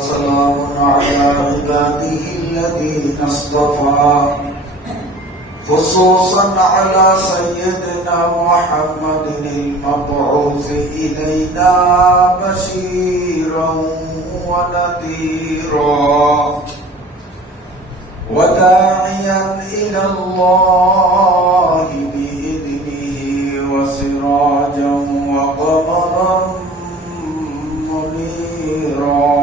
وسلام على عباده الذين اصطفى خصوصا على سيدنا محمد المبعوث إلينا بشيرا ونذيرا وداعيا إلى الله بإذنه وسراجا وقمرا منيرا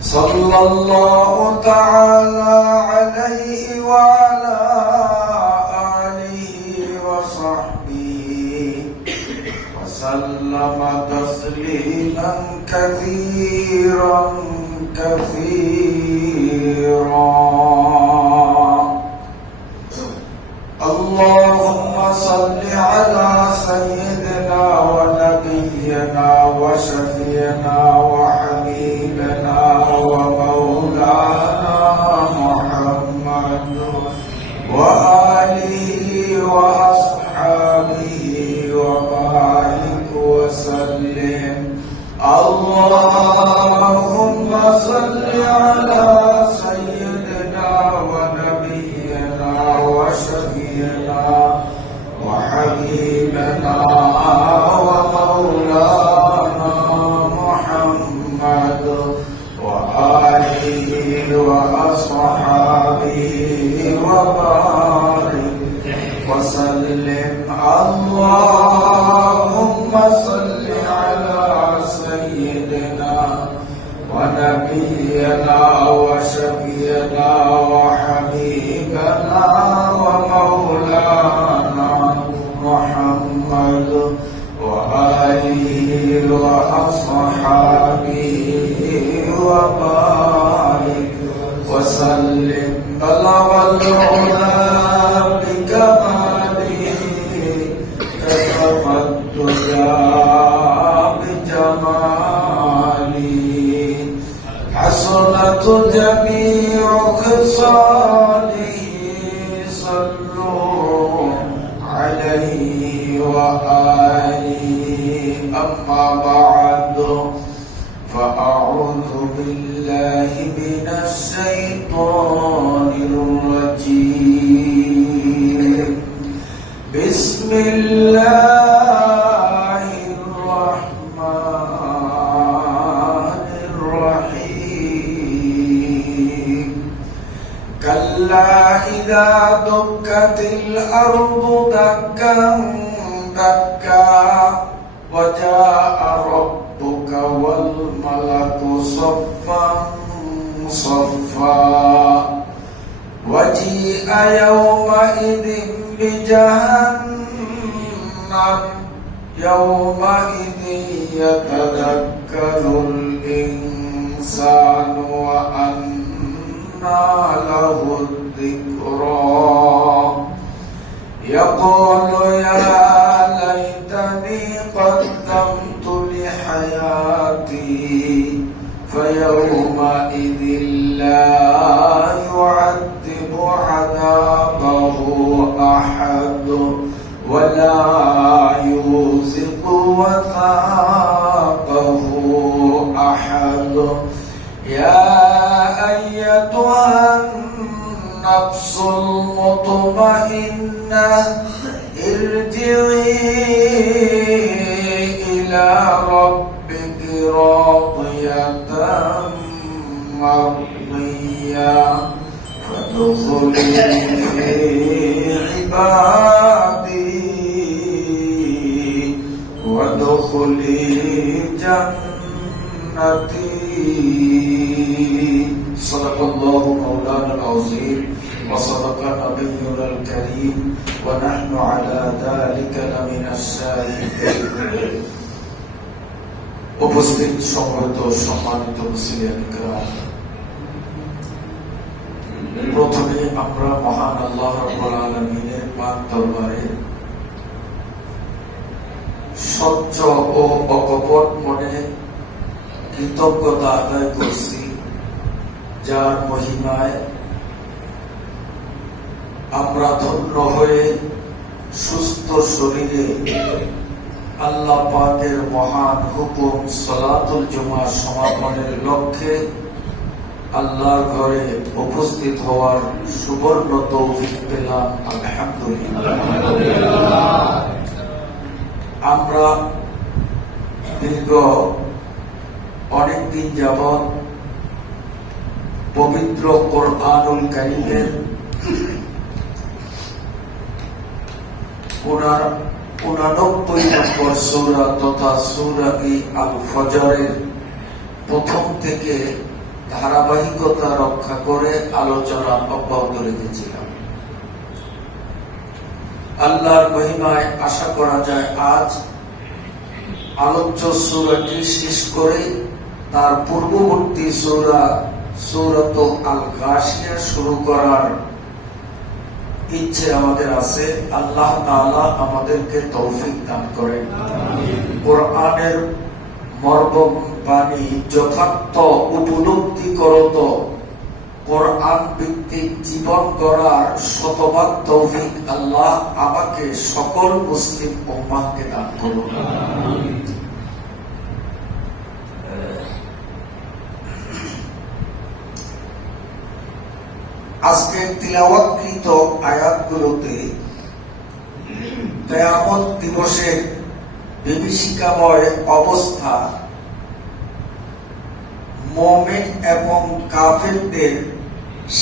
صلى الله تعالى عليه وعلى آله وصحبه وسلم تسليما كثيرا اللهم صل على سيدنا ونبينا وشفينا وحبيبنا ومولانا محمد وآله وأصحابه وبارك وسلم اللهم صل على سيدنا ونبينا وشفينا وحبيبنا ومولانا محمد وآله وأصحابه وبارك وسلم اللهم صل على سيدنا ونبينا وشفينا وحبيبنا ومولانا محمد وآله وأصحابه وبارك وسلم بلغ العلا بكماله كشف الدجى بجماله حسنت جميع خصاله صلوا عليه وآله أما بعد فأعوذ بالله من الشيطان الرجيم بسم الله الرحمن الرحيم كلا إذا دكت الأرض دكا دكا وجاء ربك والملك صفا صفا وجيء يومئذ بجهنم يومئذ يتذكر الإنسان وأنى له الذكرى يقول يا ليتني قدمت لحياتي فيومئذ لا يعذب عذابه أحد ولا يوثق وثاقه أحد يا أيتها النفس المطمئنة ارجعي إلى ربك راضية مرضية فادخلي في عبادي وادخلي جنتي صدق الله مولانا العظيم وصدق نبينا الكريم ونحن على ذلك لمن الشاهدين উপস্থিত সমবেত সম্মানিত মুসলিম کرام প্রথমে আমরা মহান আল্লাহ রাব্বুল আলামিনের পাক দরবারে স্বচ্ছ ও অকপট মনে কৃতজ্ঞতা আদায় করছি, যার মহিমায় আমরা ধন্য হয়ে সুস্থ শরীরে আল্লাহ পাকের মহান হুকুম সালাতুল জুমা সমাপনের লক্ষ্যে আল্লাহর ঘরে উপস্থিত হওয়ার সুবর্ণ তৌফিক পেলাম, আলহামদুলিল্লাহ। আমরা দীর্ঘ অনেকদিন যাবৎ পবিত্র কোরআনুল কারীমের 89 নম্বর সূরা তথা সূরা আল ফজরের প্রথম থেকে ধারাবাহিকতা রক্ষা করে আলোচনা অব্যাহত রেখেছিলাম। আল্লাহর মহিমায় আশা করা যায় আজ আলোচ্য সূরাটি শেষ করে তার পূর্ববর্তী সূরাত আল গাশিয়া শুরু করার ইচ্ছে আমাদের আছে। আল্লাহ তাআলা আমাদেরকে তৌফিক দান করেন। কোরআনের মর্মবাণী যথার্থ উপলব্ধি করত কোরআন ভিত্তিক জীবন গড়ার শতভাগ তৌফিক আল্লাহ আমাকে সকল মুসলিম উম্মাহকে দান করুন। আজকে তিলাওয়াতকৃত আয়াতগুলোতে কিয়ামত দিবসের বিভীষিকাময় অবস্থা, মুমিন এবং কাফেরদের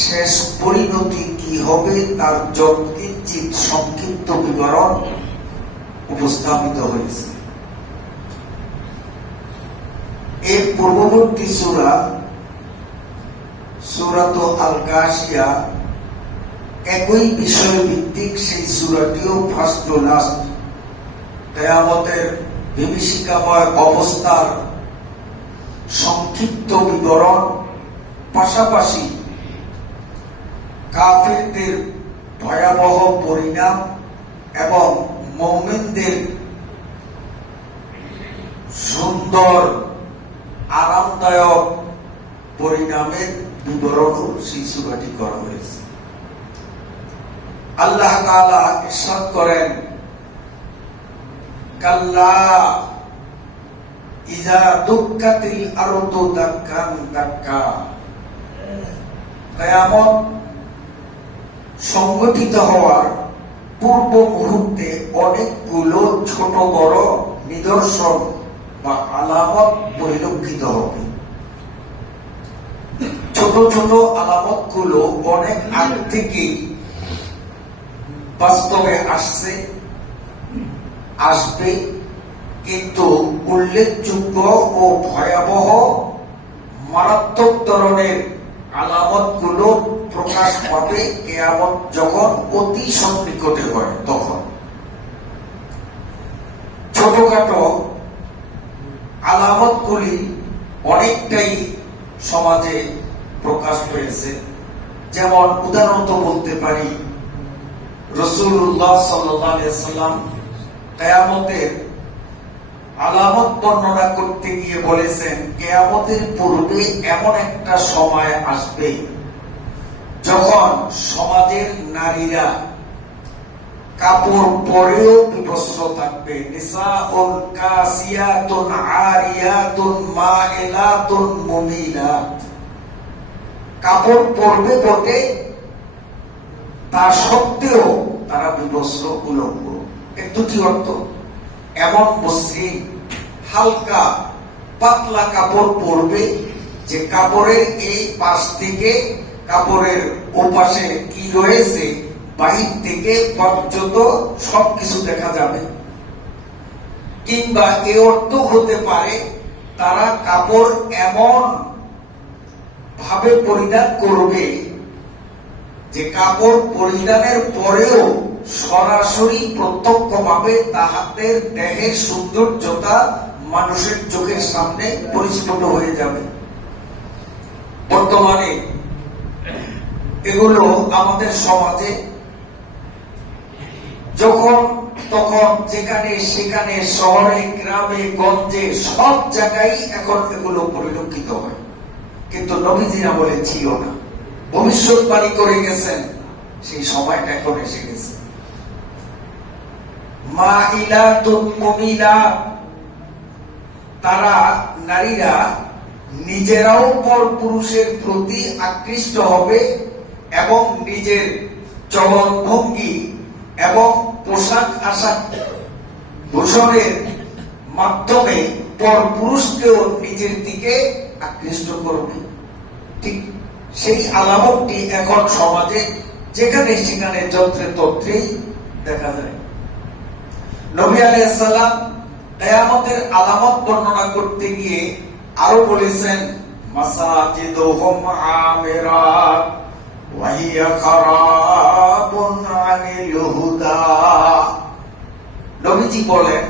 শেষ পরিণতি কি হবে তার যৎকিঞ্চিৎ সংক্ষিপ্ত বিবরণ উপস্থাপিত হয়েছে। এর পূর্ববর্তী সূরাত আল গাশিয়া একই বিষয় ভিত্তিক, সেই সূরাটিও ফার্স্ট টু লাস্ট কিয়ামতের বিভীষিকাময় অবস্থার সংক্ষিপ্ত বিবরণ, পাশাপাশি কাফেরদের ভয়াবহ পরিণাম এবং মুমিনদের সুন্দর আরামদায়ক পরিণামের বিবরণও সেই সূরাটি করা হয়েছে। আল্লাহ তাআলা ইরশাদ করেন, কাল্লা ইযা দুক্কাতিল আরদু দাক্কান দাক্কা। কিয়ামত সংগঠিত হওয়ার পূর্ব মুহূর্তে অনেকগুলো ছোট বড় নিদর্শন বা আলামত পরিলক্ষিত হবে। ছোট ছোট আলামত গুলো অনেক আগে থেকে বাস্তবে আসবে, কিন্তু উল্লেখযোগ্য ও ভয়াবহ মারাত্মক ধরনের আলামত গুলো প্রকাশ পাবে কিয়ামত যখন অতি সন্নিকটে হয়। তখন ছোটখাটো আলামত গুলি অনেকটাই সমাজে প্রকাশ পেয়েছে। যেমন উদাহরণত বলতে পারি, রাসূলুল্লাহ সাল্লাল্লাহু আলাইহি ওয়াসাল্লাম কিয়ামতের আলামত বর্ণনা করতে গিয়ে বলেছেন, কিয়ামতের পূর্বে এমন একটা সময় আসবে যখন সমাজের নারীরা কাপড় পরেও বিবস্ত্র থাকবে। নিসাউন কাসিয়াতুন আরিয়াতুন মাইলাতুন মুমিলাত। কাপড় পরবে বটে, তা সত্ত্বেও তারা বিবস্ত্র, উলঙ্গ। এর দুটি অর্থ। এমন মসৃণ হালকা পাতলা কাপড় পরবে যে কাপড়ের এই পাশ থেকে কাপড়ের ওপাশে কি রয়েছে বাহির থেকে পর্যন্ত সবকিছু দেখা যাবে। কিংবা এ অর্থ হতে পারে তারা কাপড় এমন ভাবে পরিধান করবে যে কাপড় পরিধানের পরেও সরাসরি প্রত্যক্ষভাবে তাহাদের দেহের সৌন্দর্যতা মানুষের চোখের সামনে পরিস্ফুট হয়ে যাবে। বর্তমানে এগুলো আমাদের সমাজে যখন তখন যেখানে সেখানে শহরে গ্রামে গঞ্জে সব জায়গায় এখন এগুলো পরিলক্ষিত হয়। কিন্তু নবীজিরা বলে ছিল না, ভবিষ্যৎবাণী করে গেছেন, সেই সময়টা এখন এসে গেছে। মাইলাতুন মুমিলা, তারা নারীরা নিজেরাও পর পুরুষের প্রতি আকৃষ্ট হবে এবং নিজের চলন ভঙ্গি এবং পোশাক আশাক ভূষণের মাধ্যমে পর পুরুষকেও নিজের দিকে আকৃষ্ট করবে। ঠিক সেই আলামতটি এখন সমাজে যেখানে সেখানে যত্রে তত্রেই দেখা যায়। নবী আলাইহিস সালাম কিয়ামতের আলামত বর্ণনা করতে গিয়ে আরো বলেছেন, মাসাজিদুহুম আমিরাত ওয়া হিয়া খারাবুন আনিল হুদা। নবীজি বলেন,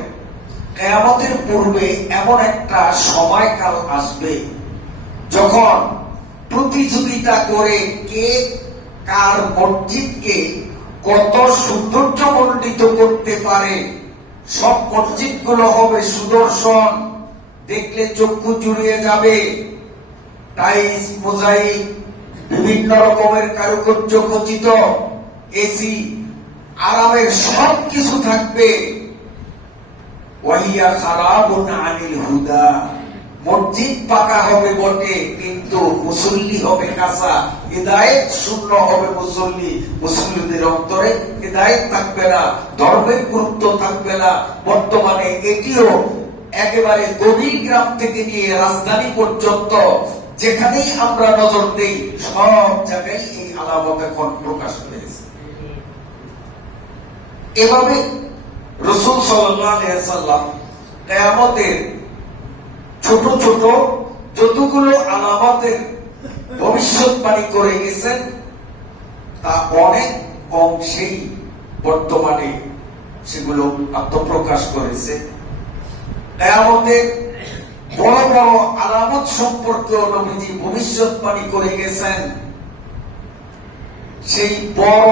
কিয়ামতের পূর্বে এমন একটা সময়কাল আসবে যখন প্রতিযোগিতা করে কে কার মসজিদকে কত সৌন্দর্যমণ্ডিত করতে পারে। সব মসজিদগুলো হবে সুদর্শন, দেখলে চক্ষু জুড়িয়ে যাবে। টাইলস, মোজাইক, বিভিন্ন রকমের কারুকার্য খচিত, এসি, আরামের সব কিছু থাকবে। ওয়াহিয়া খারাবুন আনিল হুদা, মসজিদ পাকা হবে বটে কিন্তু মুসল্লি হবে কাঁচা। হিদায়েত শূন্য হবে মুসল্লি, মুসল্লিদের অন্তরে হিদায়েত থাকবে না, ধর্মের গুরুত্ব থাকবে না। বর্তমানে এটিও একেবারে গভীর গ্রাম থেকে নিয়ে রাজধানী পর্যন্ত যেখানেই আমরা নজর দেই সব জায়গায় এই আলামত এখন প্রকাশ পেয়েছে। এভাবে রাসূল সাল্লাল্লাহু আলাইহি ওয়াসাল্লাম কিয়ামতের ছোট ছোট যতগুলো আলামতের ভবিষ্যৎবাণী করে গেছেন তা অনেক অংশেই বর্তমানে সেগুলো আত্মপ্রকাশ করেছে। কিয়ামতের বড় বড় আলামত সম্পর্কে নবীজি ভবিষ্যৎবাণী করে গেছেন। সেই বড়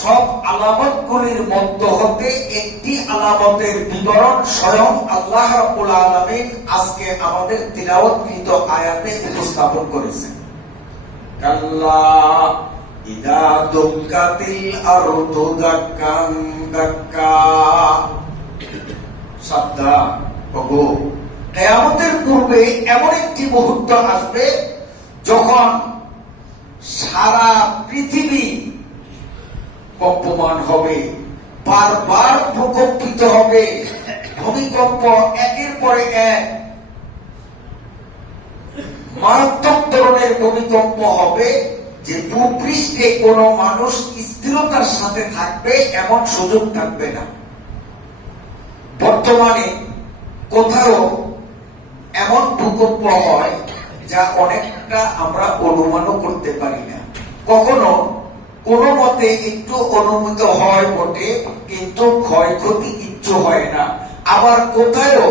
সব আলামতগুলির মধ্য হতে একটি আলামতের বিবরণ স্বয়ং আল্লাহ রাব্বুল আলামিন আজকে আমাদের তিলাওয়াতকৃত আয়াতে উপস্থাপন করেছেন। কাল্লা ইদা দুক্কাতিল আরদু দাক্কান দাক্কা। সাবধান ওগো, কিয়ামতের পূর্বে এমন একটি মুহূর্ত আসবে যখন সারা পৃথিবী কম্পমান হবে, বারবার প্রকম্পিত হবে, ভূমিকম্প একের পরে এক মারাত্মক ধরনের ভূমিকম্প হবে যে ভূপৃষ্ঠে কোন মানুষ স্থিরতার সাথে থাকবে এমন সুযোগ থাকবে না। বর্তমানে কোথাও এমন ভূকম্প হয় যা অনেকটা আমরা অনুমানও করতে পারি না। কখনো কোন মতে একটু অনুমিত হয় বটে কিন্তু ক্ষয়ক্ষতি কিচ্ছু হয় না। আবার কোথায়ও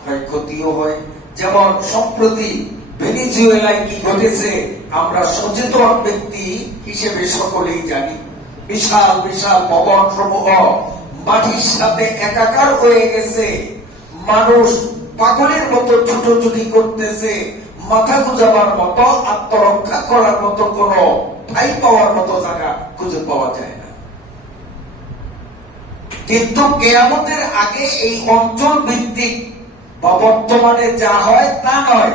ক্ষয়ক্ষতিও হয়। যেমন সম্প্রতি ভেনেজুয়েলায় কি ঘটেছে আমরা সচেতন ব্যক্তি হিসেবে সকলেই জানি। বিশাল বিশাল ভবন সমূহ মাটির সাথে একাকার হয়ে গেছে। মানুষ পাগলের মতো ছুটোছুটি করতেছে, মাথা গুজাবার মতো, আত্মরক্ষা করার মতো কোন ঠাই পাওয়ার মতো জায়গা খুঁজে পাওয়া যায় না। কিন্তু কিয়ামতের আগে এই অঞ্চল ভিত্তিক বা বর্তমানে যা হয় তা নয়,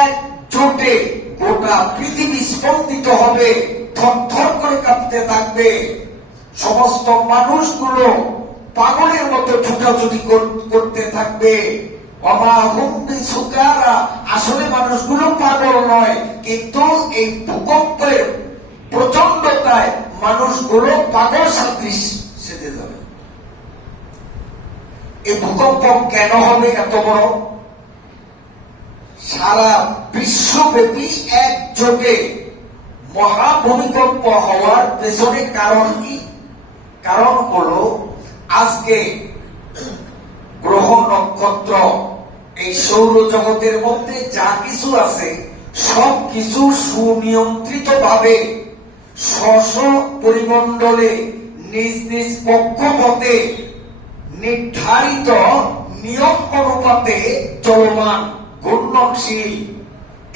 একজোটে গোটা পৃথিবী স্পন্দিত হবে, থরথর করে কাঁপতে থাকবে। সমস্ত মানুষগুলো পাগলের মতো ছুটাছুটি করতে থাকবে। আসলে মানুষগুলো পাগল নয়, কিন্তু এই ভূকম্পের প্রচন্ডতায় মানুষগুলো পাগল সদৃশ সেজে যাবে। এই ভূকম্প কেন হবে এত বড়? সারা বিশ্বব্যাপী একযোগে মহাভূমিকম্প হওয়ার পেছনে কারণ কি? কারণ হলো আজকে গ্রহ নক্ষত্র এই সৌরজগতের মধ্যে যা কিছু আছে সব কিছু সুনিয়ন্ত্রিত ভাবে স্ব পরিমণ্ডলে নিজ নিজ কক্ষপথে নির্ধারিত নিয়ম অনুপাতে চলমান, ঘূর্ণনশীল।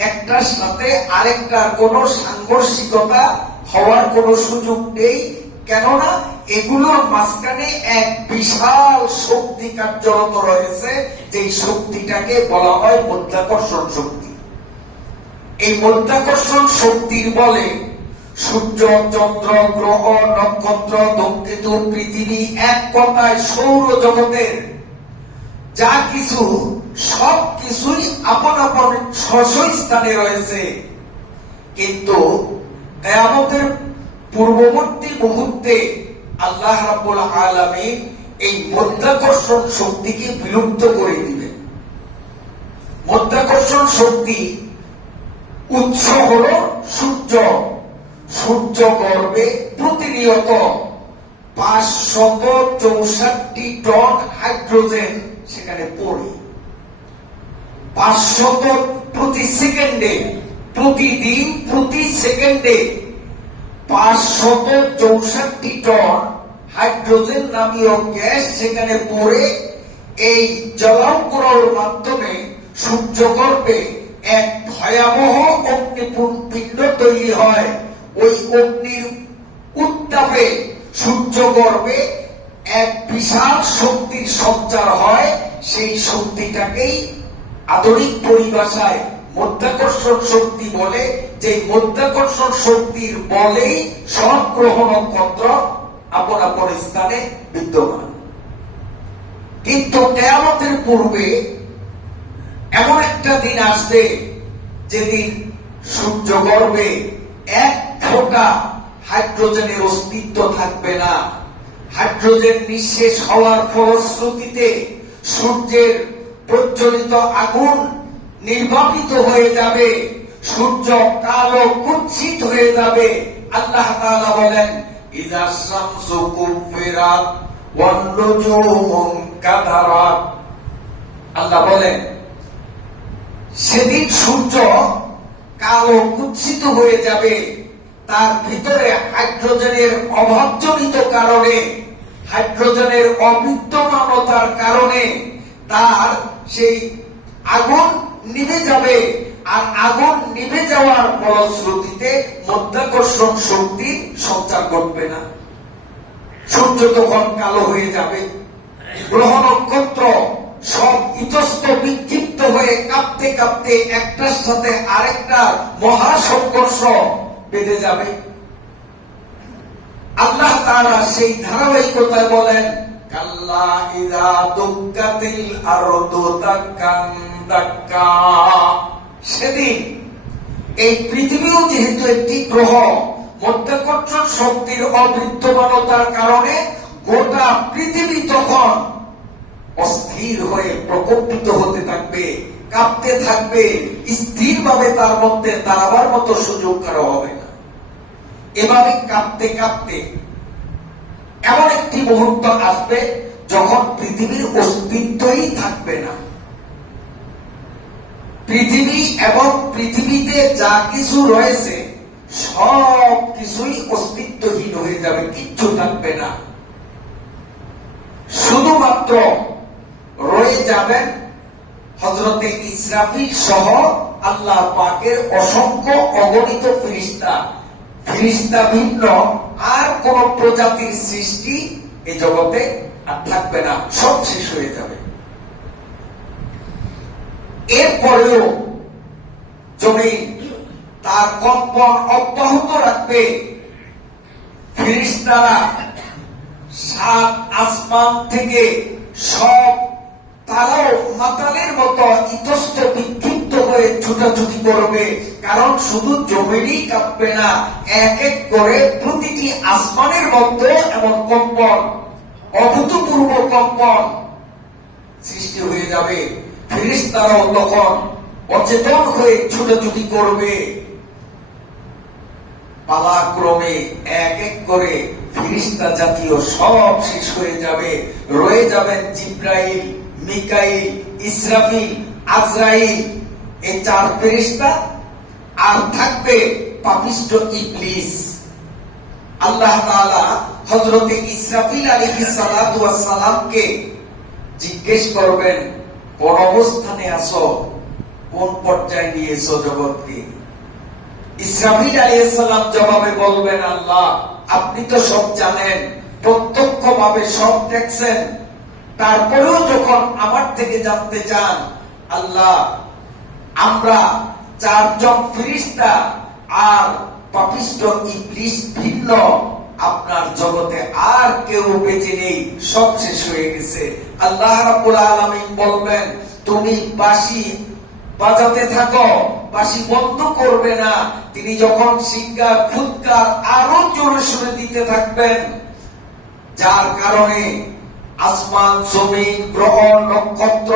একটার সাথে আরেকটার কোন সাংঘর্ষিকতা হওয়ার কোন সুযোগ নেই, কেননা এগুলোর মাঝখানে এক বিশাল শক্তি কার্যরত রয়েছে, যে শক্তিটাকে বলা হয় মাধ্যাকর্ষণ শক্তি। এই মাধ্যাকর্ষণ শক্তির বলে সূর্য, চন্দ্র, গ্রহ, নক্ষত্র, ধূমকেতু, পৃথিবী, এক কথায় সৌর জগতের যা কিছু সব কিছুই আপন আপন স্থানে রয়েছে। কিন্তু কিয়ামতের পূর্ববর্তী মুহূর্তে আল্লাহ রাব্বুল আলামিন এই মাধ্যাকর্ষণ শক্তিকে বিলুপ্ত করে দিবেন। মাধ্যাকর্ষণ শক্তি উৎস হল সূর্য। সূর্য গর্ভে প্রতিনিয়ত 564 টন হাইড্রোজেন সেখানে পড়ে। 500 প্রতি সেকেন্ডে, প্রতিদিন প্রতি সেকেন্ডে 564 টন হাইড্রোজেন নামীয় গ্যাস সেখানে পড়ে এই জ্বালাওপুরোর মাধ্যমে সূর্যগর্ভে এক ভয়াবহ অগ্নিপিণ্ড তৈরি হয়। ওই অগ্নির উত্তাপে সূর্যগর্ভে এক বিশাল শক্তির সঞ্চার হয়। সেই শক্তিটাকেই আধুনিক পরিভাষায় মাধ্যাকর্ষণ শক্তি বলে। যে মাধ্যাকর্ষণ শক্তির বলেই সব গ্রহ নক্ষত্র আপন আপন স্থানে বিদ্যমান। কিন্তু কিয়ামতের পূর্বে এমন একটা দিন আসবে যেদিন সূর্যগর্ভে এক ফোঁটা হাইড্রোজেনের অস্তিত্ব থাকবে না। হাইড্রোজেন নিঃশেষ হওয়ার ফলশ্রুতিতে সূর্যের প্রজ্বলিত আগুন নির্বাপিত হয়ে যাবে, সূর্য কালো কুৎসিত হয়ে যাবে। আল্লাহ তাআলা বলেন, ইযা শামসু কুফিরাত ওয়ান নুজুমু কাদারাত। আল্লাহ বলেন সেদিন সূর্য কালো কুৎসিত হয়ে যাবে। তার ভিতরে হাইড্রোজেনের অভাবজনিত কারণে, হাইড্রোজেনের অবিদ্যমানতার কারণে তার সেই আগুন নিভে যাবে। আর আগুন নিভে যাওয়ার ফলশ্রুতিতে মাধ্যাকর্ষণ শক্তি সঞ্চার করবে না। সূর্য তখন কালো হয়ে যাবে। গ্রহ নক্ষত্র সব ইতস্ত বিক্ষিপ্ত হয়ে কাঁপতে কাঁপতে একটার সাথে আরেকটা মহাসংঘর্ষ বেঁধে যাবে। আল্লাহ তাআলা সেই ধারাবাহিকতায় বলেন, কাল্লা ইযা দুক্কাতিল আরদু দাক্কান দাক্কা। সেদিন এই পৃথিবীও যেহেতু একটি গ্রহ, মাধ্যাকর্ষণ শক্তির অবিদ্যমানতার কারণে গোটা পৃথিবী তখন অস্থির হয়ে প্রকম্পিত হতে থাকবে, কাঁপতে থাকবে। স্থিরভাবে তার মধ্যে দাঁড়াবার মতো সুযোগ কারো হবে না। এভাবে কাঁপতে কাঁপতে এমন একটি মুহূর্ত আসবে যখন পৃথিবীর অস্তিত্বই থাকবে না। পৃথিবী এবং পৃথিবীতে যা কিছু রয়েছে সব কিছুই অস্তিত্বহীন হয়ে যাবে, কিচ্ছু থাকবে না। শুধুমাত্র রয়ে যাবেন হযরতে ইসরাফিল সহ আল্লাহ পাকের অসংখ্য অগণিত ফেরেশতা। ফেরেশতা ভিন্ন আর কোন প্রজাতির সৃষ্টি এই জগতে আর থাকবে না, সব শেষ হয়ে যাবে। এরপরেও জমিন তার কম্পন অব্যাহত রাখবে। ফেরেশতারা সাত আসমান থেকে সব তারাও মাতালের মতো ইতস্ত বিক্ষিপ্ত হয়ে ছুটাছুটি করবে। কারণ শুধু জমিনই কাঁপবে না, এক এক করে প্রতিটি আসমানের মধ্যে এমন কম্পন, অভূতপূর্ব কম্পন সৃষ্টি হয়ে যাবে। ফেরেশতারাও তখন অচেতন হয়ে ছুটাছুটি করবে। পালাক্রমে এক এক করে ফেরেশতা জাতীয় সব শেষ হয়ে যাবে। রয়ে যাবেন জিবরাইল, মিকাইল, ইসরাফিল, আজরাইল, এই চার ফেরেশতা। আর থাকবে পাপিষ্ঠ ইবলিস। আল্লাহ তাআলা হযরতে ইসরাফিল আলাইহিস সালাতু ওয়াস সালামকে জিজ্ঞেস করবেন, কোন অবস্থানে আছো, কোন পর্যায়ে নিয়েছো জগৎকে? ইসরাফিল আলাইহিস সালাম জবাবে বলবেন, আল্লাহ আপনি তো সব জানেন, প্রত্যক্ষভাবে সব দেখছেন, তারপরেও যখন আমার থেকে জানতে চান, আল্লাহ আমরা চারজন ফেরেশতা আর পাপিষ্ঠ ইবলিস ভিন্ন, আপনার জগতে আর কেউ বেঁচে নেই, সব শেষ হয়ে গেছে। আল্লাহ রাব্বুল আলামিন বলবেন, তুমি বাঁশি বাজাতে থাকো, বাঁশি বন্ধ করবে না। তিনি যখন সিঙ্গার ফুৎকার আরো জোরে সুরে দিতে থাকবেন, যার কারণে আসমান জমিন গ্রহ নক্ষত্র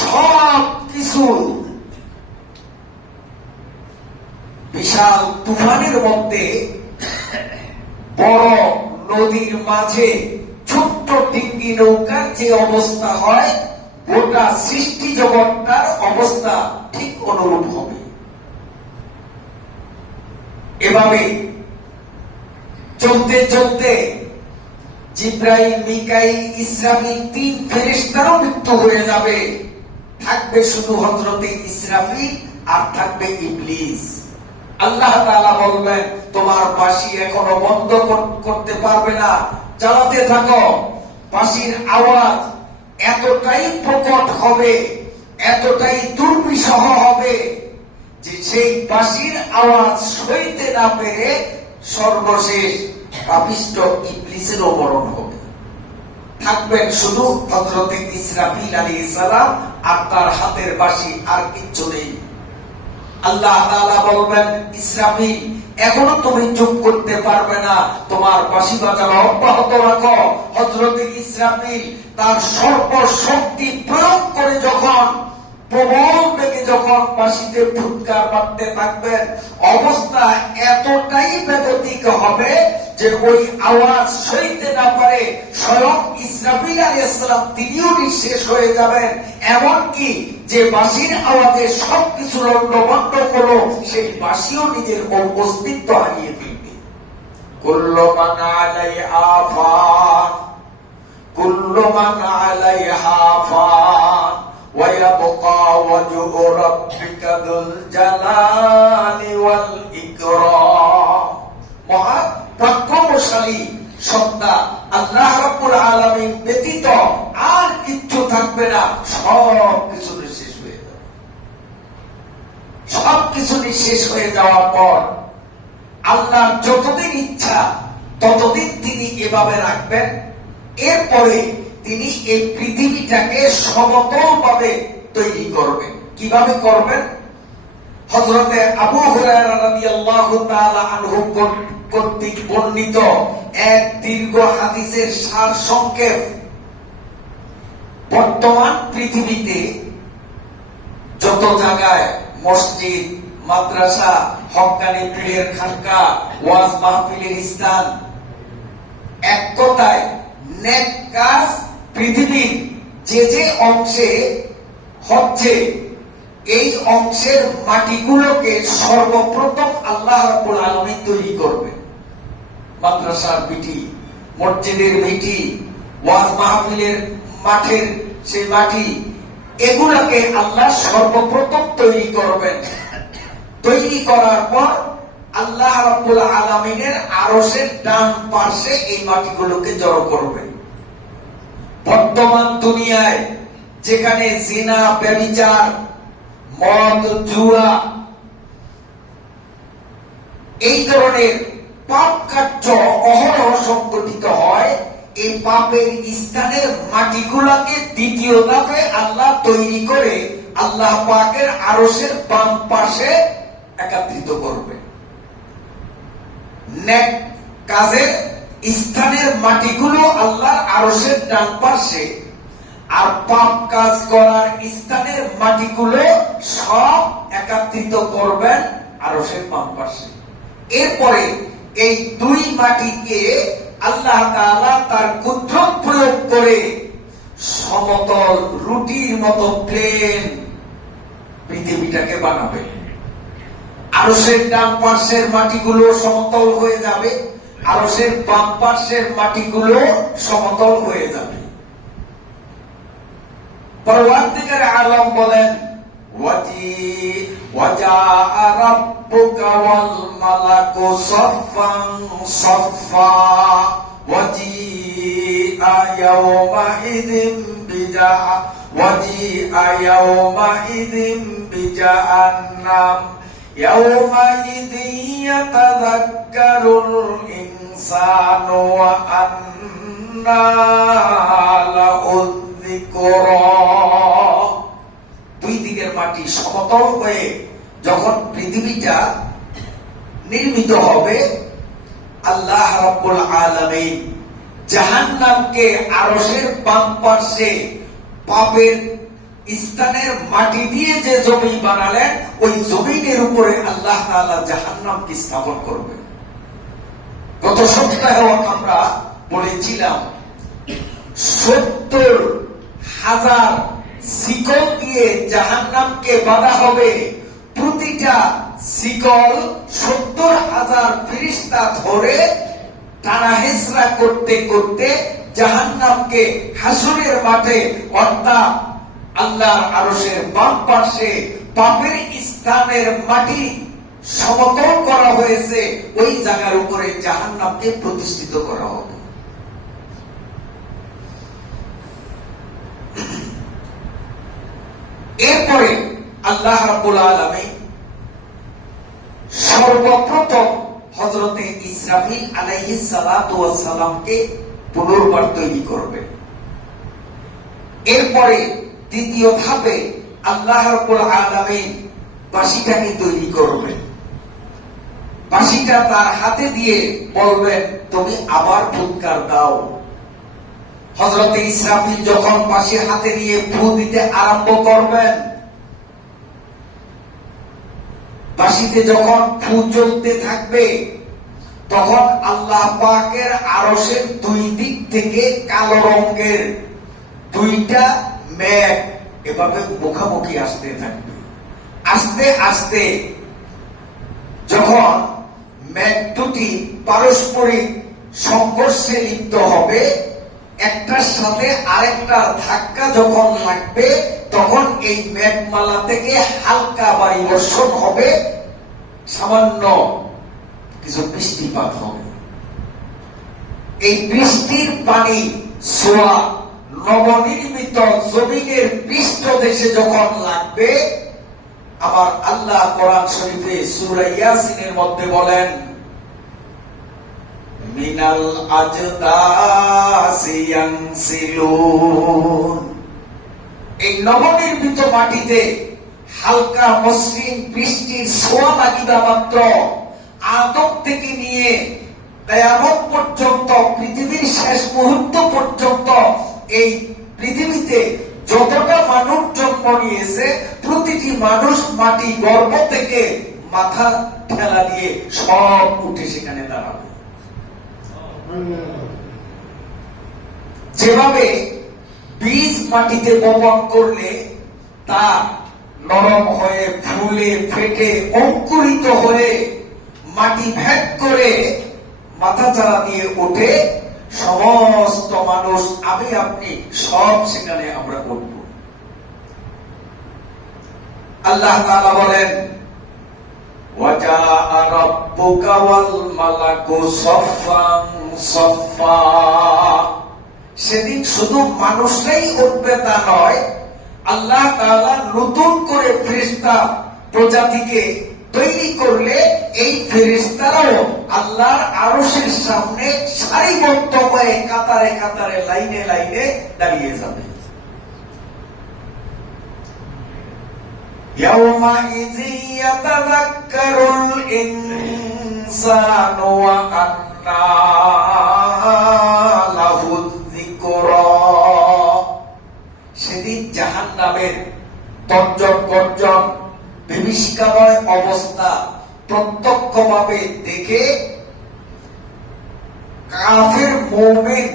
সব কিছু বিশাল তুফানের মধ্যে, বড় নদীর মাঝে ছোট্ট ডিঙ্গি নৌকার যে অবস্থা হয়, গোটা সৃষ্টি জগৎটার অবস্থা ঠিক অনুরূপ হবে। এভাবে চলতে চলতে জিব্রাইল, মিকাইল, ইসরাফিল তিন ফেরেশতারও মৃত্যু হয়ে যাবে। থাকবে শুধু হযরতে ইসরাফিল আর থাকবে ইবলিস। আল্লাহ তাআলা বলবেন, তোমার বাঁশি এখনো বন্ধ করতে পারবে না, চালাতে থাকো। বাঁশির আওয়াজ এতটাই প্রকট হবে, এতটাই দুর্বিষহ হবে যে সেই বাঁশির আওয়াজ সইতে না পেরে সর্বশেষ পাপিষ্ঠ ইবলিসেরও মরণ হবে। থাকবেন শুধু হযরতে ইসরাফিল আলাইহিস সালাম আর তার হাতের বাঁশি, আর কিচ্ছু নেই। আল্লাহ তাআলা বলবেন, ইসরাফিল এখনো তুমি চুপ করতে পারবে না, তোমার বাঁশি বাজানো অব্যাহত রাখো। হযরতে ইসরাফিল তার সর্বশক্তি প্রয়োগ করে যখন প্রবল বেগে যখন বাঁশিতে ফুৎকার মারতে থাকবেন, অবস্থা এতটাই বেগতিক হবে যে ওই আওয়াজ সইতে না পারে স্বয়ং ইসরাফিল আলাইহিস সালাম তিনিও নিঃশেষ হয়ে যাবেন। এমনকি যে বাঁশির আওয়াজে সবকিছু লণ্ডভণ্ড করলো, সেই বাঁশিও নিজের অস্তিত্ব হারিয়ে ফেলবে। কুল্লু মান আলাইহা ফান, কুল্লু মান আলাইহা ফান, ওয়া ইয়াবকা ওয়াজহু রাব্বিকা যুল জালালি ওয়াল ইকরাম। মহা পরাক্রমশালী সত্তা আল্লাহ রাব্বুল আলামিন ব্যতীত আর কিচ্ছু থাকবে না, সব কিছু নিঃশেষ হয়ে যাবে। সব কিছু নিঃশেষ হয়ে যাওয়ার পর আল্লাহর যতদিন ইচ্ছা ততদিন তিনি এভাবে রাখবেন। এরপরে তিনি এই পৃথিবীটাকে সমতল ভাবে তৈরি করবেন। কিভাবে করবেন? হযরতে আবু হুরায়রা রাদিয়াল্লাহু তাআলা আনহু কর্তৃক বর্ণিত এক দীর্ঘ হাদিসের সার সংক্ষেপ। বর্তমান পৃথিবীতে যত জায়গায় মসজিদ, মাদ্রাসা, হক্কানি পীরের খানকা, ওয়াজ মাহফিলের স্থান, এক কথায় নেক কাজ পৃথিবীর যে যে অংশে হচ্ছে, এই অংশের মাটিগুলোকে সর্বপ্রথম আল্লাহ রাব্বুল আলামিন তৈরি করবেন। মাদ্রাসার মাটি, মসজিদের মাটি, ওয়াজ মাহফিলের মাঠের সেই মাটি, এগুলাকে আল্লাহ সর্বপ্রথম তৈরি করবেন। তৈরি করার পর আল্লাহ রাব্বুল আলামিনের আরশের ডান পাশে এই মাটিগুলোকে জড়ো করবেন। বর্তমান দুনিয়ায় যেখানে জিনা, ব্যভিচার, মদ, জুয়া, এই ধরনের পাপ কার্য অহরহ সংঘটিত হয়, এই পাপের স্থানের মাটিগুলোকে দ্বিতীয় ধাপে আল্লাহ তৈরি করে আল্লাহ পাকের আরশের বাম পাশে একত্রিত করবে। নেক কাজের স্থানের মাটিগুলো আল্লাহর আরশের ডান পাশে, আর পাপ কাজ করার স্থানের মাটিগুলো সব একত্রিত করবেন আরশের বাম পাশে। এরপরে এই দুই মাটিকে আল্লাহ তাআলা তার কুদরত প্রয়োগ করে সমতল রুটির মতো প্লেন পৃথিবীটাকে বানাবে। আরশের ডান পাশের মাটিগুলো সমতল হয়ে যাবে, আরশের বাম পাশের মাটিগুলো সমতল হয়ে যাবে। পরওয়ারদিগার আলম বলেন, ওয়াজা রাব্বুকা ওয়াল মালাকু সাফফান সাফফা وجيء يومئذ بجهنم يومئذ يتذكر الإنسان وأنى له الذكرى। দুই দিকের মাটি সমতল হয়ে যখন পৃথিবীটা নির্মিত হবে, আল্লাহ রাব্বুল আলামিন জাহান্নামকে আরশের বাম পাশে পাপের স্থানের মাটি দিয়ে যে জমি বানালেন, ওই জমিনের উপরে আল্লাহ তাআলা জাহান্নামকে স্থাপন করবেন। গত সপ্তাহেও আমরা বলেছিলাম 70,000 শিকল দিয়ে জাহান্নামকে বাঁধা হবে। প্রতিটা শিকল 70,000 ফেরেশতা ধরে টানা হেঁচড়া করতে করতে জাহান্নামকে হাসরের মাঠে অর্থাৎ আল্লাহর আরশের বাম পাশে পাপের স্থানের মাটি সমতল করা হয়েছে, ওই জায়গার উপরে জাহান্নামকে প্রতিষ্ঠিত করা হবে। এরপরে আল্লাহ রাব্বুল আলামিন সর্বপ্রথম হযরতে ইসরাফিল আলাইহিস সালাতু ওয়াস সালামকে পুনর্বার তৈরি করবেন। এরপরে দ্বিতীয় ধাপে আল্লাহ রাব্বুল আলামিন বাঁশিটাকে তৈরি করবেন। বাঁশিটা তার হাতে দিয়ে বলবেন, তুমি আবার ফুৎকার দাও। হযরতে ইসরাফিল যখন বাঁশি হাতে নিয়ে ফু দিতে আরম্ভ করবেন, বাঁশিতে যখন ফু চলতে থাকবে, তখন আল্লাহ পাকের আরশের দুই দিক থেকে কালো রঙের দুইটা মেঘ এভাবে মুখামুখি আসতে থাকবে। আস্তে আস্তে যখন মেঘ দুটি পারস্পরিক সংঘর্ষে লিপ্ত হবে, একটার সাথে আরেকটার ধাক্কা যখন লাগবে, তখন এই মেঘমালা থেকে হালকা বায়ু বর্ষণ হবে, সামান্য কিছু বৃষ্টিপাত হবে। এই বৃষ্টির পানি ছোঁয়া নবনির্মিত জমিনের পৃষ্ঠদেশে যখন লাগবে, আবার আল্লাহ কোরআন শরীফে সূরা ইয়াসিনের মধ্যে বলেন, মিনাল আজদাসি ইয়ানসিলুন। এই নবনির্মিত মাটিতে হালকা মসৃণ বৃষ্টির ছোঁয়া লাগিবা মাত্র আদম থেকে নিয়ে কিয়ামত পর্যন্ত, পৃথিবীর শেষ মুহূর্ত পর্যন্ত এই পৃথিবীতে যতটা মানুষ জন্ম নিয়েছে, প্রতিটি মানুষ মাটি গর্ভ থেকে মাথা ঠেলা দিয়ে সব উঠে সেখানে দাঁড়াবে। যেভাবে বীজ মাটিতে বপন করলে তা নরম হয়ে ফুলে ফেটে অঙ্কুরিত হয়ে মাটি ভেদ করে মাথা চারা দিয়ে ওঠে, সমস্ত মানুষ আমি আপনি সব সেখানে আমরা করব। আল্লাহ তাআলা বলেন, ওয়াজাআ রাব্বুকা ওয়াল মালাকু সাফফান সাফফা। সেদিন শুধু মানুষরাই উঠবে তা নয়, আল্লাহ তাআলা নতুন করে ফেরেশতা প্রজাতিকে তৈরি করলে এই ফেরেশতারাও আল্লাহর আরশের সামনে সারিবদ্ধ হয়ে কাতারে কাতারে লাইনে লাইনে দাঁড়িয়ে যাবে। ইয়াউমাইযি ইয়াতাযাক্কারুল ইনসানু ওয়া আন্না লাহু যিকরা। সেদিন জাহান্নামের তর্জন গর্জন বিভীষিকাময় অবস্থা প্রত্যক্ষভাবে দেখে কাফের মুমিন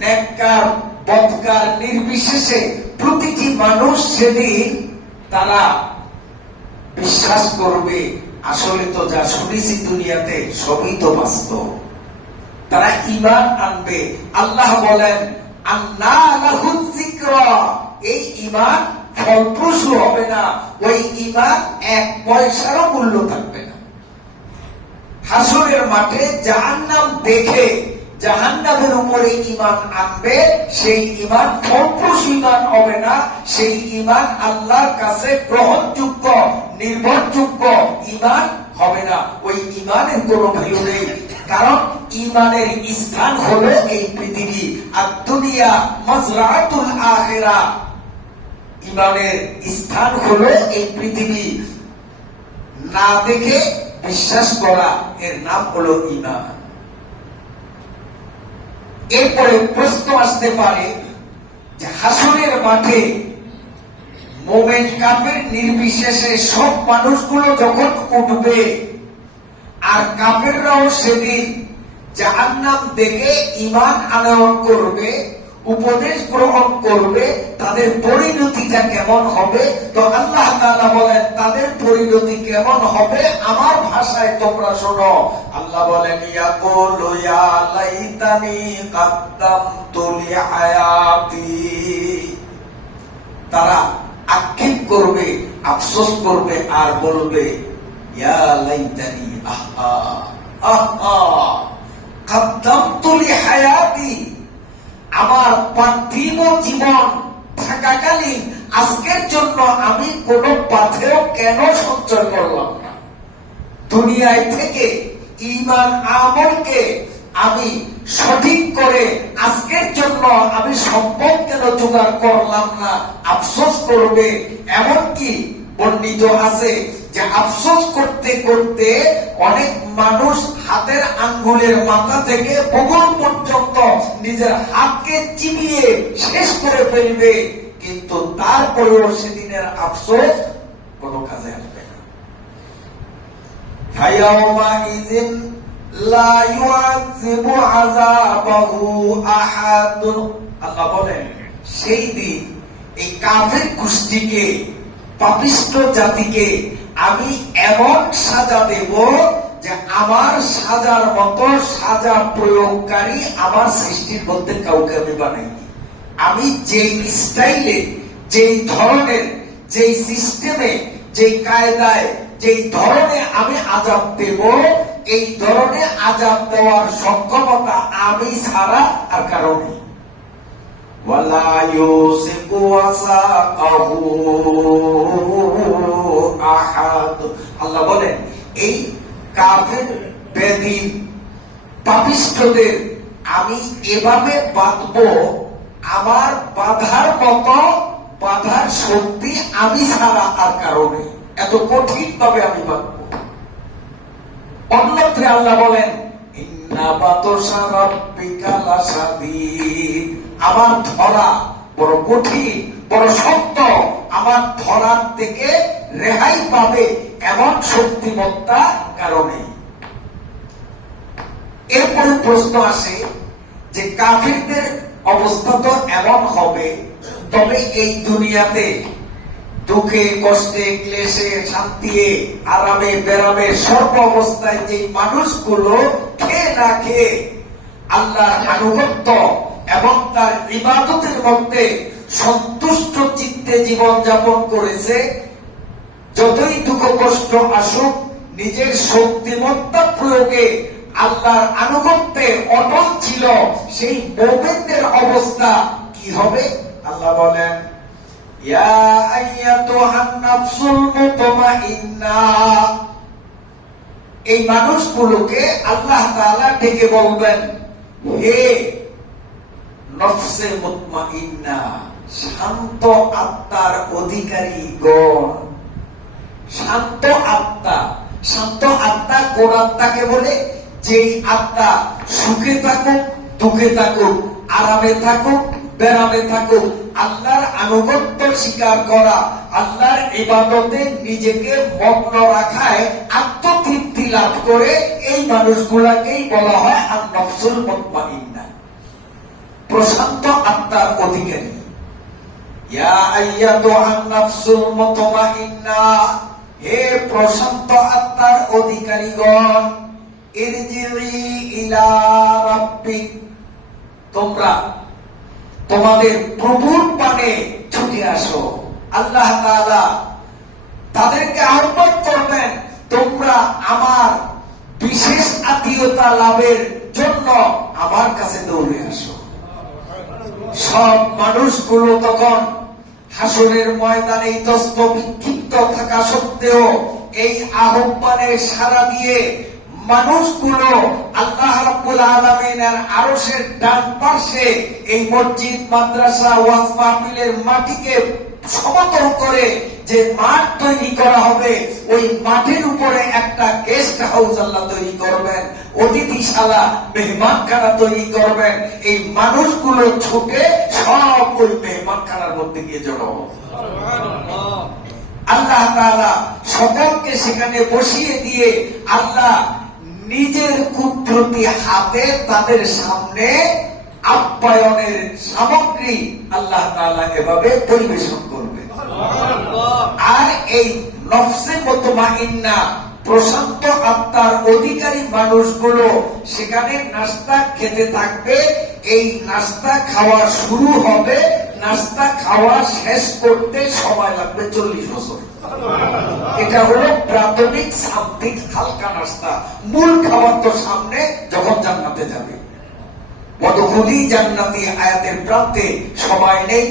নেককার বদকার নির্বিশেষে প্রতিটি মানুষ সেদিন তারা বিশ্বাস করবে, আসলে তো যা শুনেছি দুনিয়াতে সবই তো বাস্তব। তারা ঈমান আনবে। আল্লাহ বলেন, আন্না লাহুল যিকরা। এই ঈমান ফলপ্রসূ হবে না, ওই ঈমান 1 পয়সারও মূল্য থাকবে না। হাসরের মাঠে জাহান্নাম দেখে জাহান্নামের উপরে ঈমান আনবে, সেই ঈমান ফলপ্রসূ ঈমান হবে না, সেই ঈমান আল্লাহর কাছে গ্রহণযোগ্য নির্ভরযোগ্য ঈমান হবে না। ওই ঈমানের কোনো ভ্যালু নেই, কারণ ঈমানের স্থান হলো এই পৃথিবী। আর দুনিয়া মাজরাতুল আখিরাহ, ঈমানের স্থান হলো এই পৃথিবী। না দেখে বিশ্বাস করা, এর নাম হলো ঈমান। এরপরে প্রশ্ন আসতে পারে যে হাসরের মাঠে মুমিন কাফের নির্বিশেষে সব মানুষগুলো যখন উঠবে, আর কাফেররাও সেদিন জাহান্নাম দেখে ঈমান আনয়ন করবে, উপদেশ গ্রহণ করবে, তাদের পরিণতিটা কেমন হবে? তো আল্লাহ তাআলা বলেন তাদের পরিণতি কেমন হবে আমার ভাষায় তোমরা শোনো। আল্লাহ বলেন ইয়াকুলু ইয়া লাইতানি কাদ্দামতু লিহায়াতি, তারা আক্ষেপ করবে, আফসোস করবে, আর বলবে ইয়া লাইতানি আহা আহা কাদ্দামতু লিহায়াতি, আমার পার্থিব জীবন থাকাকালীন আজকের জন্য আমি কোন পাথেও কেন সঞ্চয় করলাম না? দুনিয়ায় থেকে ঈমান আমলকে আমি সঠিক করে আজকের জন্য আমি সম্পদ কেন জোগাড় করলাম না? আফসোস করবে। এমনকি বর্ণিত আছে যে আফসোস করতে করতে অনেক মানুষ হাতের আঙ্গুলের মাথা থেকে বগল পর্যন্ত নিজের হাতকে চিবিয়ে শেষ করে ফেলবে, কিন্তু তারপরেও সেদিনের আফসোস কোনো কাজে আসবে না। ফায়াউমাইযিন লা ইউআযিবু আযাবাহু আহাদ, আল্লাহ বলেন সেই দিন এই কাফের গোষ্ঠীকে, পাপিষ্ঠ জাতিকে আমি এমন সাজা দেব যে আমার সাজার মতো সাজা প্রয়োগকারী আমার সৃষ্টির মধ্যে কাউকে আমি বানাইনি। আমি যেই স্টাইলে, যেই ধরনের, যেই সিস্টেমে, যেই কায়দায়, যেই ধরনে আমি আযাব দেব, এই ধরনে আযাব দেওয়ার সক্ষমতা আমি ছাড়া আর কারো নেই। ওয়ালা ইউসিকু ওয়াসাকাহু আহাদ, আল্লাহ বলেন এই কাফের বেদীন পাপিষ্ঠদের আমি এভাবে বাঁধব, আমার বাঁধার মতো বাঁধার শক্তি আমি ছাড়া আর কারো নেই। এত কঠিন ভাবে আমি বাঁধব। অন্যত্রে আল্লাহ বলেন ইন্না বাতশা রাব্বিকা লাশাদীদ, আমার ধরা বড় কঠিন, বড় শক্ত, আমার ধরার থেকে রেহাই পাবে এমন শক্তিমত্তা কারণে। এরপরে প্রশ্ন আসে যে কাফিরদের অবস্থা তো এমন হবে, তবে এই দুনিয়াতে দুঃখে কষ্টে ক্লেশে শান্তিতে আরামে বেরামে সর্ব অবস্থায় যে মানুষগুলো খেয়ে না খেয়ে আল্লাহর আনুগত্য এবং তার ইবাদতের মধ্যে সন্তুষ্ট চিত্তে জীবন যাপন করেছে, যতই দুঃখ কষ্ট আসুক নিজের শক্তিমত্তা প্রয়োগে আল্লাহর আনুগত্যে অটল ছিল, সেই মুমিনদের অবস্থা কি হবে? আল্লাহ বলেন ইয়া আইয়াতুহান নাফসুল মুতমাইন্না, এই মানুষগুলোকে আল্লাহ তাআলা ডেকে বলবেন হে নফসে মুতমাইন্না, শান্ত আত্মার অধিকারী গণ। শান্ত আত্মা, শান্ত আত্মা কোন আত্মাকে বলে? যেই আত্মা সুখে থাকুক দুঃখে থাকুক, আরামে থাকুক বেরামে থাকুক, আল্লাহর আনুগত্য স্বীকার করা, আল্লাহর ইবাদতে নিজেকে মগ্ন রাখায় আত্মতৃপ্তি লাভ করে, এই মানুষগুলাকেই বলা হয় আন-নাফসুল মুতমাইন্না, প্রশান্ত আত্মার অধিকারী। ইয়া আইয়াতুহান নাফসুল মুতমাইন্না, হে প্রশান্ত আত্মার অধিকারীগণ, ইরজিই ইলা রাব্বিক, তোমরা তোমাদের প্রভুর পানে ছুটে আসো। আল্লাহ তাআলা তাদেরকে আহ্বান করবেন, তোমরা আমার বিশেষ আত্মীয়তা লাভের জন্য আমার কাছে দৌড়ে আসো। সব মানুষগুলো তখন হাসরের ময়দানে ইতস্ত বিক্ষিপ্ত থাকা সত্ত্বেও এই আহ্বানে সাড়া দিয়ে মানুষগুলো আল্লাহ রাব্বুল আলামিনের আরশের ডান পাশে এই মসজিদ, মাদ্রাসা, ওয়াজ মাহফিলের মাটিকে সমতল করে যে মাঠ তৈরি করা হবে, ওই মাঠের উপরে একটা গেস্ট হাউস আল্লাহ তৈরি করবেন, অতিথিশালা, মেহমানখানা তৈরি করবেন। এই মানুষগুলো ছুটে সব ওই মেহমানখানার মধ্যে গিয়ে জড়ো হবে। আল্লাহ তাআলা সকলকে সেখানে বসিয়ে দিয়ে আল্লাহ নিজের কুদরতি হাতে তাদের সামনে আপ্যায়নের সামগ্রী আল্লাহ তাআলা এভাবে পরিবেশন করবে। আর এই নফসে মুতমাইন্না, প্রশান্ত আত্মার অধিকারী মানুষগুলো সেখানে নাস্তা খেতে থাকবে। এই নাস্তা খাওয়া শুরু হবে, নাস্তা খাওয়া শেষ করতে সময় লাগবে 40 বছর। এটা হলো প্রাথমিক শান্তির হালকা নাস্তা। মূল খাবার তো সামনে যখন জান্নাতে যাবে। ওয়াদখুলি জান্নাতি আয়াতের প্রান্তে সময় নেই।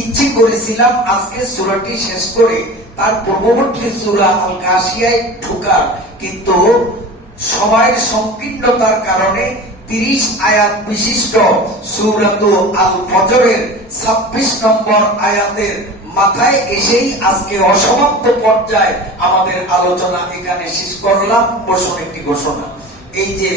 ইচ্ছে করেছিলাম আজকে সূরাটি শেষ করে তার পূর্ববর্তী সূরা আল গাশিয়ায় ঢোকার, কিন্তু সময়ের সংকীর্ণতার কারণে 30 আয়াত বিশিষ্ট সূরাতুল আল ফজরের 26 নম্বর আয়াতের মাথায় এসেই আজকে অসমাপ্ত পর্যায়ে আমাদের আলোচনা এখানে শেষ করলাম। বসুন, একটি ঘোষণা। এই যে